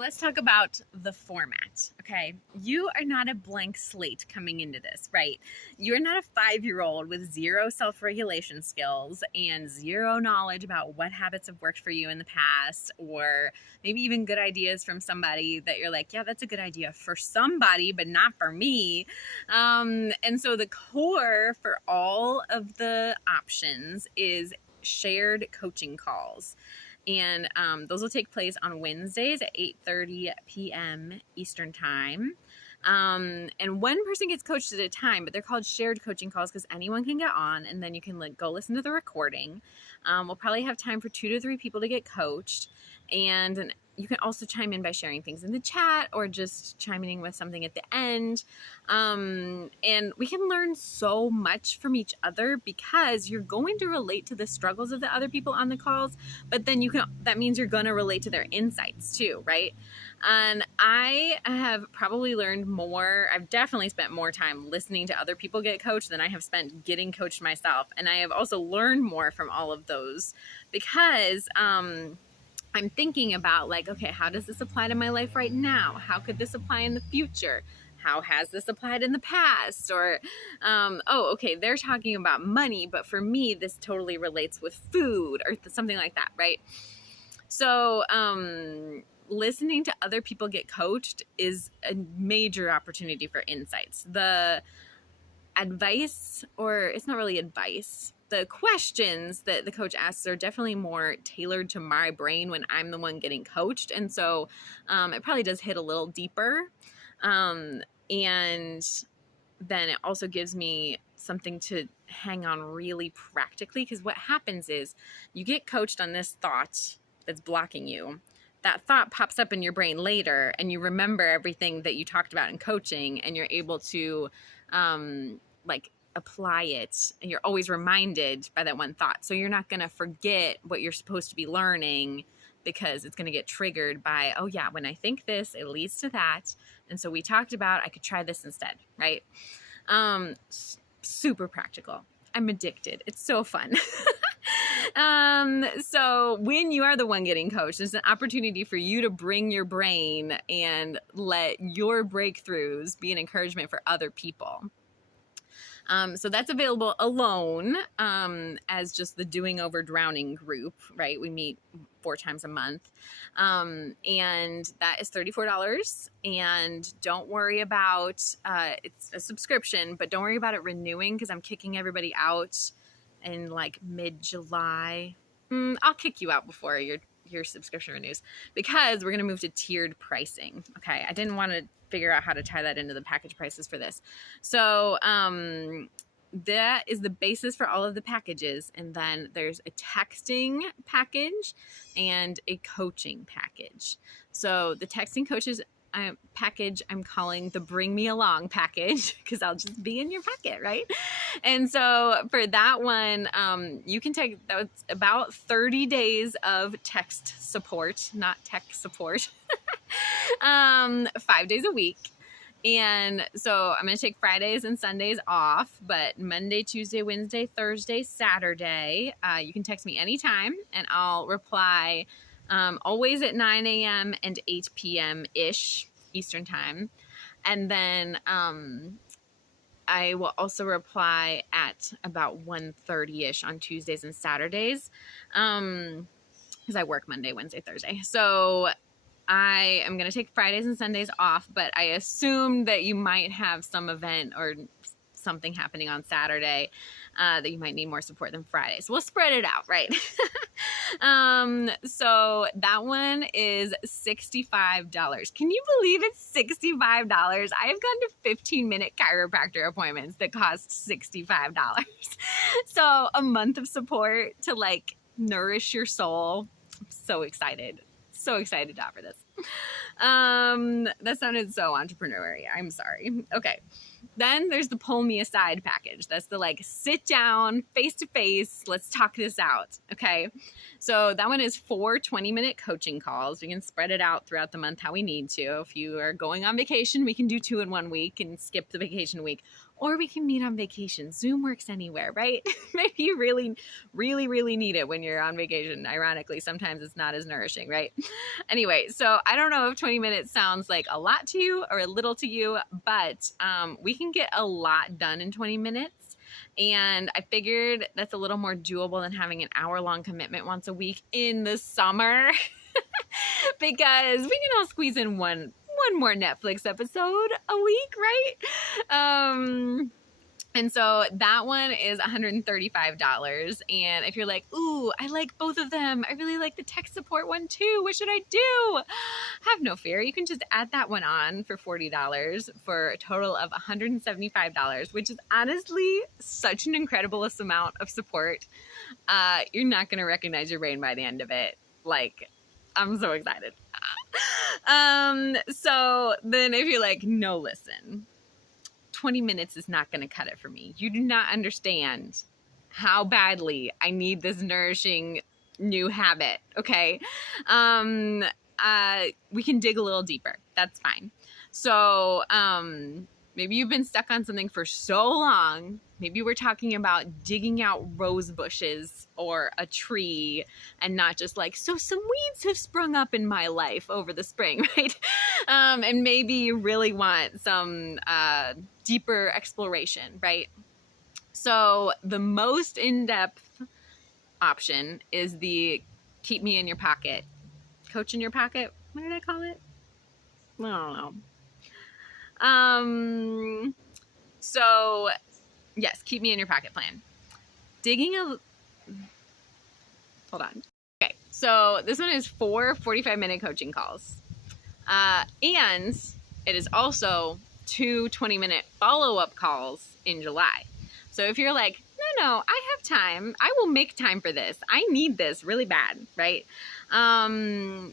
Let's talk about the format, okay? You are not a blank slate coming into this, right? You're not a 5-year-old with zero self-regulation skills and zero knowledge about what habits have worked for you in the past, or maybe even good ideas from somebody that you're like, yeah, that's a good idea for somebody, but not for me. And so the core for all of the options is shared coaching calls. And those will take place on Wednesdays at 8:30 p.m. Eastern Time. And one person gets coached at a time, but they're called shared coaching calls because anyone can get on, and then you can go listen to the recording. We'll probably have time for 2 to 3 people to get coached. And you can also chime in by sharing things in the chat or just chiming in with something at the end. And we can learn so much from each other because you're going to relate to the struggles of the other people on the calls, but then that means you're going to relate to their insights too, right? And I have probably learned more. I've definitely spent more time listening to other people get coached than I have spent getting coached myself. And I have also learned more from all of those because, I'm thinking about okay, how does this apply to my life right now? How could this apply in the future? How has this applied in the past? Or, okay, they're talking about money, but for me, this totally relates with food or something like that, right? So, listening to other people get coached is a major opportunity for insights. The advice, or it's not really advice, the questions that the coach asks are definitely more tailored to my brain when I'm the one getting coached. And so it probably does hit a little deeper. And then it also gives me something to hang on really practically, because what happens is you get coached on this thought that's blocking you. That thought pops up in your brain later and you remember everything that you talked about in coaching, and you're able to apply it, and you're always reminded by that one thought. So you're not going to forget what you're supposed to be learning because it's going to get triggered by, oh yeah, when I think this, it leads to that. And so we talked about, I could try this instead, right? Super practical. I'm addicted. It's so fun. So when you are the one getting coached, there's an opportunity for you to bring your brain and let your breakthroughs be an encouragement for other people. So that's available alone as just the Doing Over Drowning group, right? We meet 4 times a month. And that is $34. And don't worry about, it's a subscription, but don't worry about it renewing because I'm kicking everybody out in mid-July. I'll kick you out before your subscription renews because we're going to move to tiered pricing. Okay. I didn't want to figure out how to tie that into the package prices for this. So, that is the basis for all of the packages. And then there's a texting package and a coaching package. So the texting coaches package I'm calling the Bring Me Along package because I'll just be in your pocket, right? And so for that one, you can take, that's about 30 days of text support, not tech support, 5 days a week. And so I'm going to take Fridays and Sundays off, but Monday, Tuesday, Wednesday, Thursday, Saturday, you can text me anytime and I'll reply always at 9 a.m. and 8 p.m.-ish Eastern time. And then I will also reply at about 1:30-ish on Tuesdays and Saturdays because I work Monday, Wednesday, Thursday. So I am going to take Fridays and Sundays off, but I assume that you might have some event or something happening on Saturday that you might need more support than Friday. So we'll spread it out, right? So that one is $65. Can you believe it's $65? I have gone to 15-minute chiropractor appointments that cost $65. So a month of support to nourish your soul. I'm so excited. So excited to offer this. That sounded so entrepreneurial. I'm sorry. Okay. Then there's the Pull Me Aside package. That's the sit down, face to face, let's talk this out. Okay. So that one is 4 20-minute coaching calls. We can spread it out throughout the month how we need to. If you are going on vacation, we can do 2 in 1 week and skip the vacation week. Or we can meet on vacation. Zoom works anywhere, right? Maybe you really, really, really need it when you're on vacation. Ironically, sometimes it's not as nourishing, right? Anyway, so I don't know if 20 minutes sounds like a lot to you or a little to you, but we can get a lot done in 20 minutes. And I figured that's a little more doable than having an hour-long commitment once a week in the summer because we can all squeeze in one more Netflix episode a week, right? And so that one is $135. And if you're like, ooh, I like both of them. I really like the tech support one too. What should I do? Have no fear. You can just add that one on for $40 for a total of $175, which is honestly such an incredible amount of support. You're not going to recognize your brain by the end of it. Like, I'm so excited. So then if you're like, no, listen, 20 minutes is not going to cut it for me. You do not understand how badly I need this nourishing new habit. Okay. We can dig a little deeper. That's fine. So, maybe you've been stuck on something for so long. Maybe we're talking about digging out rose bushes or a tree and not just like, so some weeds have sprung up in my life over the spring, right? And maybe you really want some deeper exploration, right? So the most in-depth option is the keep me in your pocket. Coach in your pocket? What did I call it? I don't know. So yes, keep me in your pocket plan. Hold on. Okay, so this one is 4 45-minute coaching calls. And it is also 2 20-minute follow-up calls in July. So if you're like, no, I have time. I will make time for this. I need this really bad, right? Then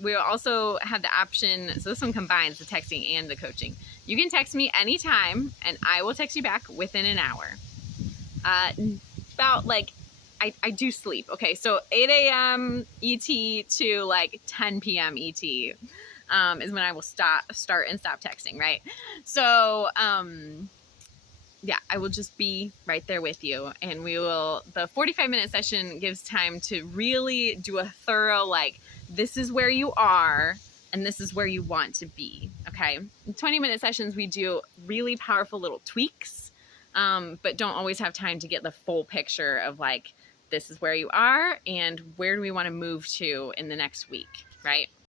we also have the option. So this one combines the texting and the coaching. You can text me anytime and I will text you back within an hour. About like, I do sleep. Okay. So 8 a.m. ET to like 10 p.m. ET is when I will start and stop texting. Right. So, yeah, I will just be right there with you, and the 45-minute session gives time to really do a thorough, like, this is where you are and this is where you want to be. Okay. In 20-minute sessions, we do really powerful little tweaks, but don't always have time to get the full picture of like, this is where you are and where do we want to move to in the next week. Right.